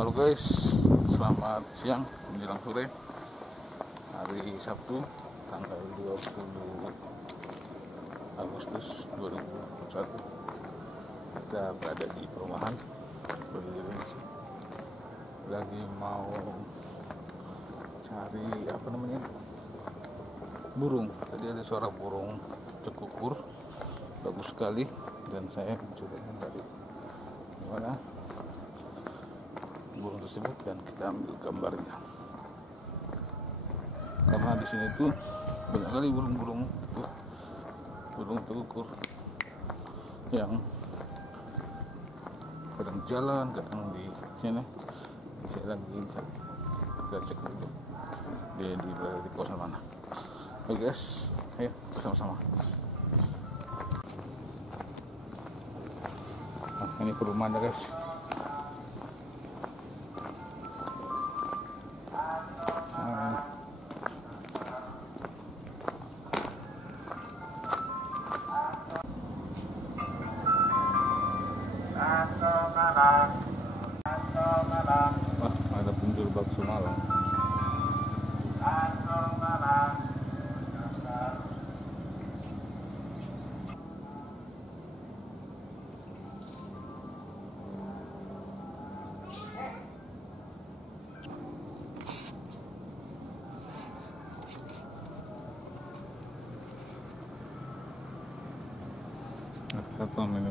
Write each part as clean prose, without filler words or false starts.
Halo guys, selamat siang menjelang sore hari Sabtu tanggal 20 Agustus 2021. Kita berada di perumahan lagi mau cari burung. Tadi ada suara burung cekukur bagus sekali dan saya mencoba dari mana burung tersebut dan kita ambil gambarnya, karena di sini tuh banyak kali burung cekukur yang kadang jalan, kadang di sini. Saya lagi cek dulu dia berada di kawasan mana. Oke guys, ayo bersama-sama. Nah, ini perumahan guys. Wah, ada penjuru bakso malam. Apa ini?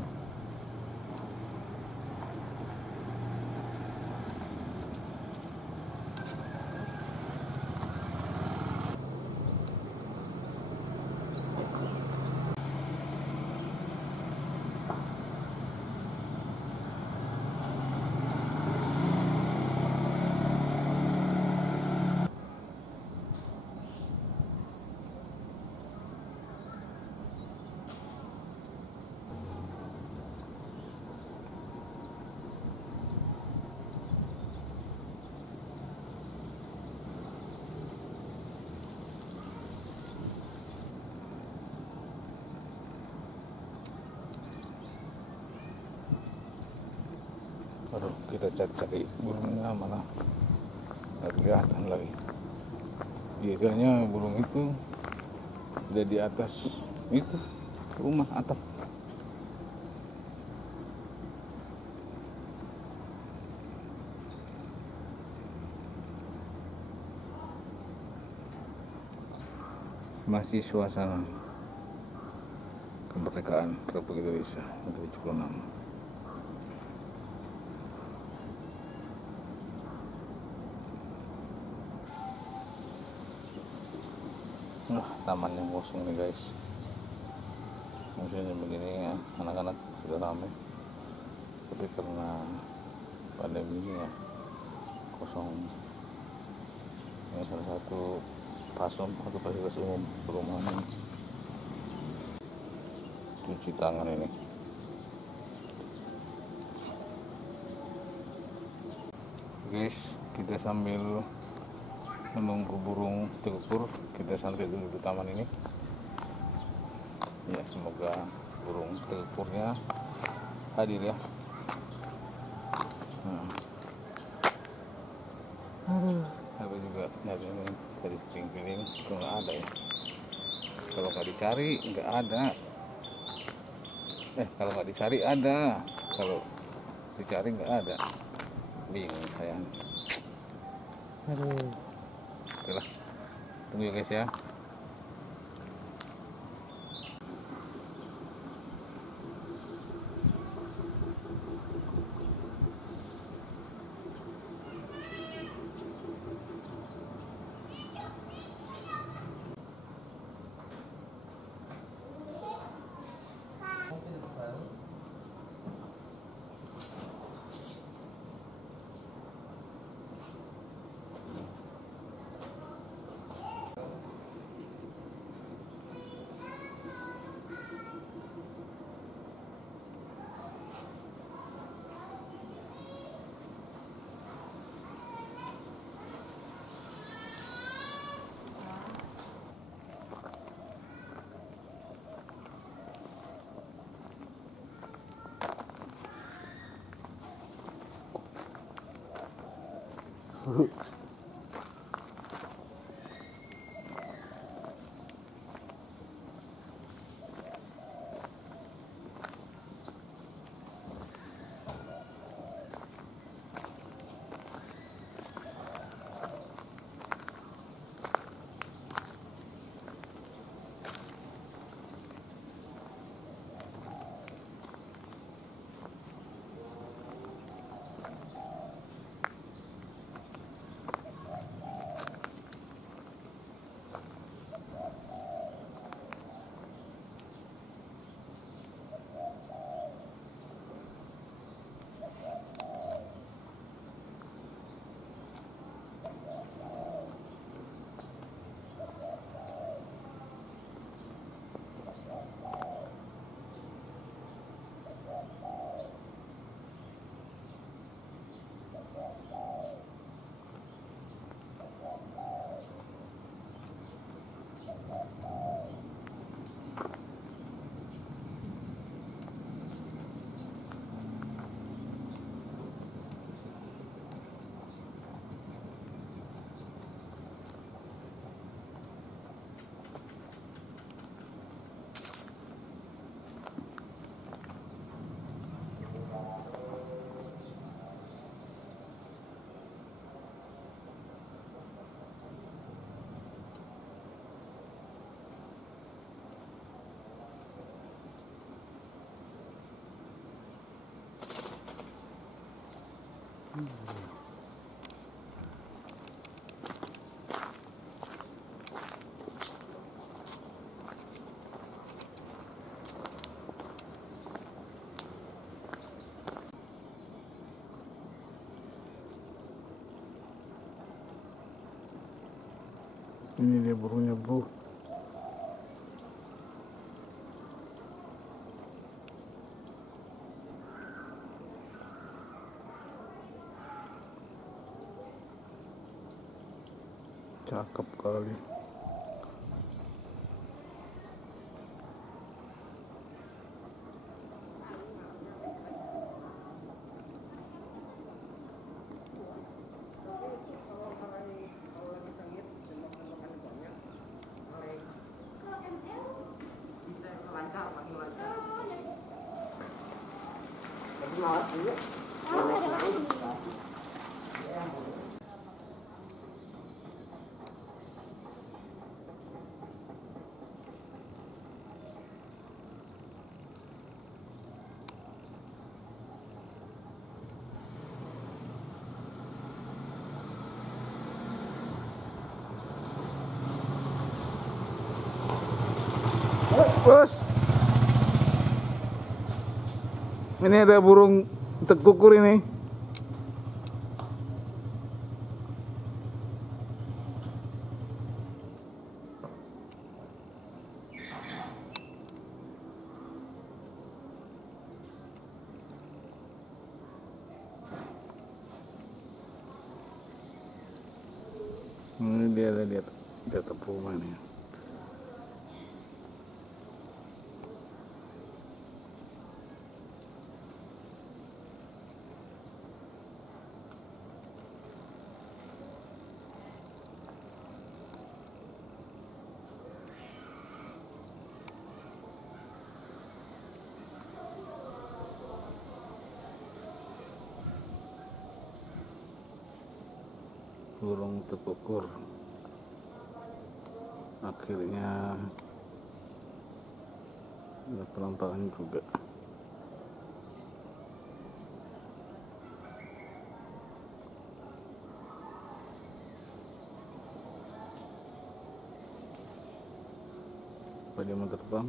Aduh, kita cari burungnya mana, nggak kelihatan lagi. Biasanya burung itu ada di atas itu rumah atap. Masih suasana kemerdekaan Republik Indonesia 76. Nah, taman yang kosong nih guys. Musimnya begini ya, anak-anak sudah ramai, tapi karena pandemi ini ya kosong. Ini salah satu pasum atau fasilitas umum perumahan. Cuci tangan ini. Guys, kita sambil menunggu burung cekukur, kita santai dulu di taman ini. Ya, semoga burung cekukurnya hadir ya. Tapi juga nyari ini dari piring-piring itu nggak ada ya. Kalau nggak dicari nggak ada. Kalau nggak dicari ada. Kalau dicari nggak ada. Bingung saya. Oke lah, tunggu ya guys ya. Ini dia burungnya, bro. Cakep kali. Bos, ini ada burung tekukur ini. Ini dia tepungan ya. Burung tekukur akhirnya ada penampakan juga. Apa dia mau terbang?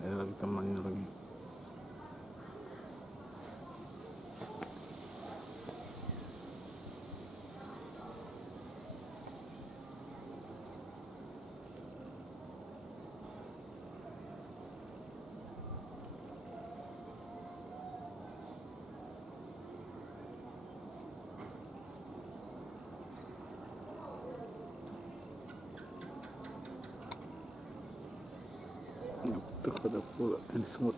Ada lagi temannya lagi. Tuh ada pula ini semut.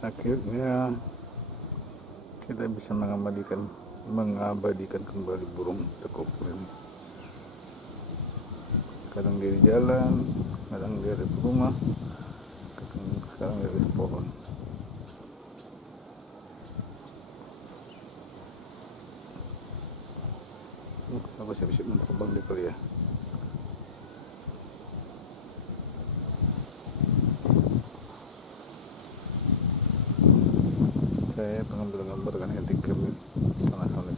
Akhirnya kita bisa mengabadikan kembali burung tekukur ini. Kadang dia di jalan, kadang dia di rumah, kadang dia di pohon. Apa siap-siap terbang di kali ya. Saya mengambil gambar dengan handycam sana-sana.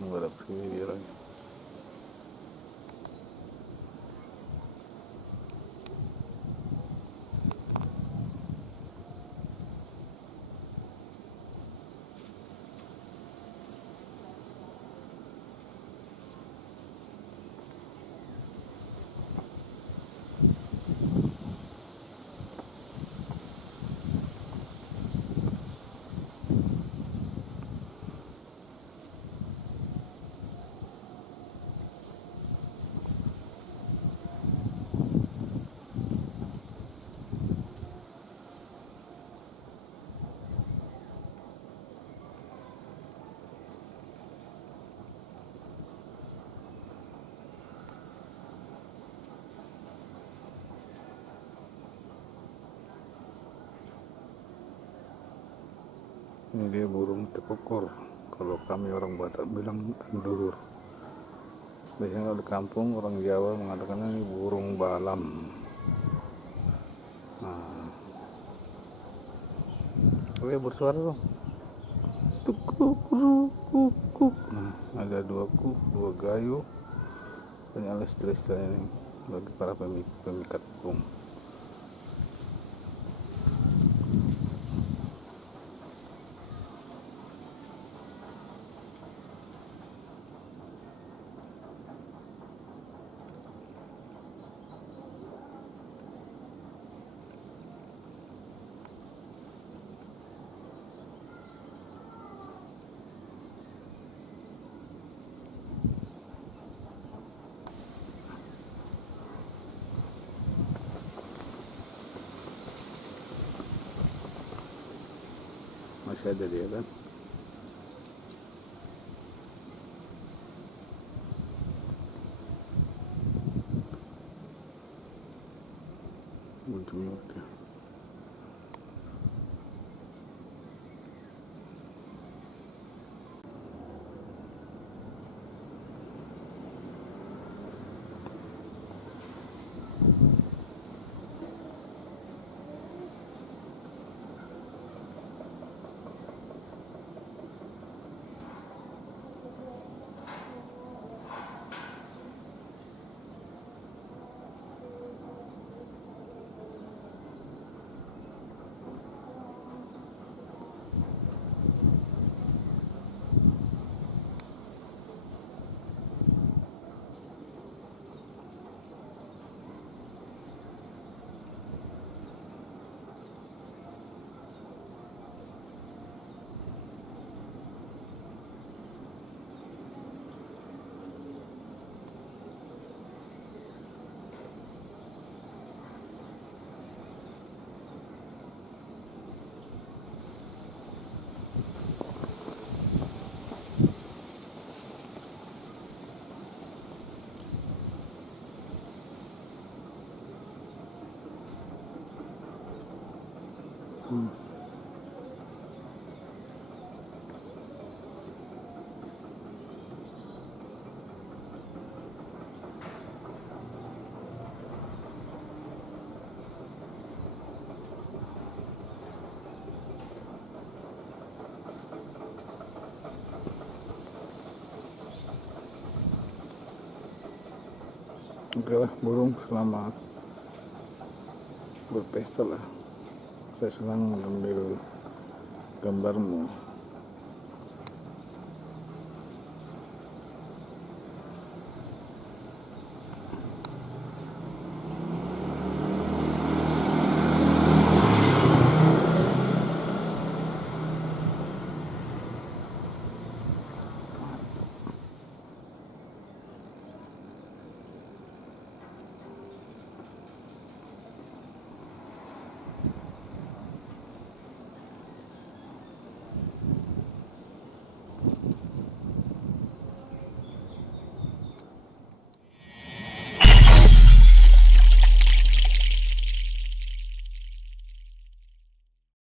Nggak ada video lagi. Ini dia burung tekukur. Kalau kami orang Batak bilang kandur. Biasanya kalau di kampung orang Jawa mengatakan ini burung balam. Nah, oke bersuara dong. Tukur. Nah, ada dua gayo dan alas-alasnya ini bagi para pemikat burung. Masih ada dia kan. Untuk dia. Oke lah burung, selamat berpesta lah. Saya senang mengambil gambarmu.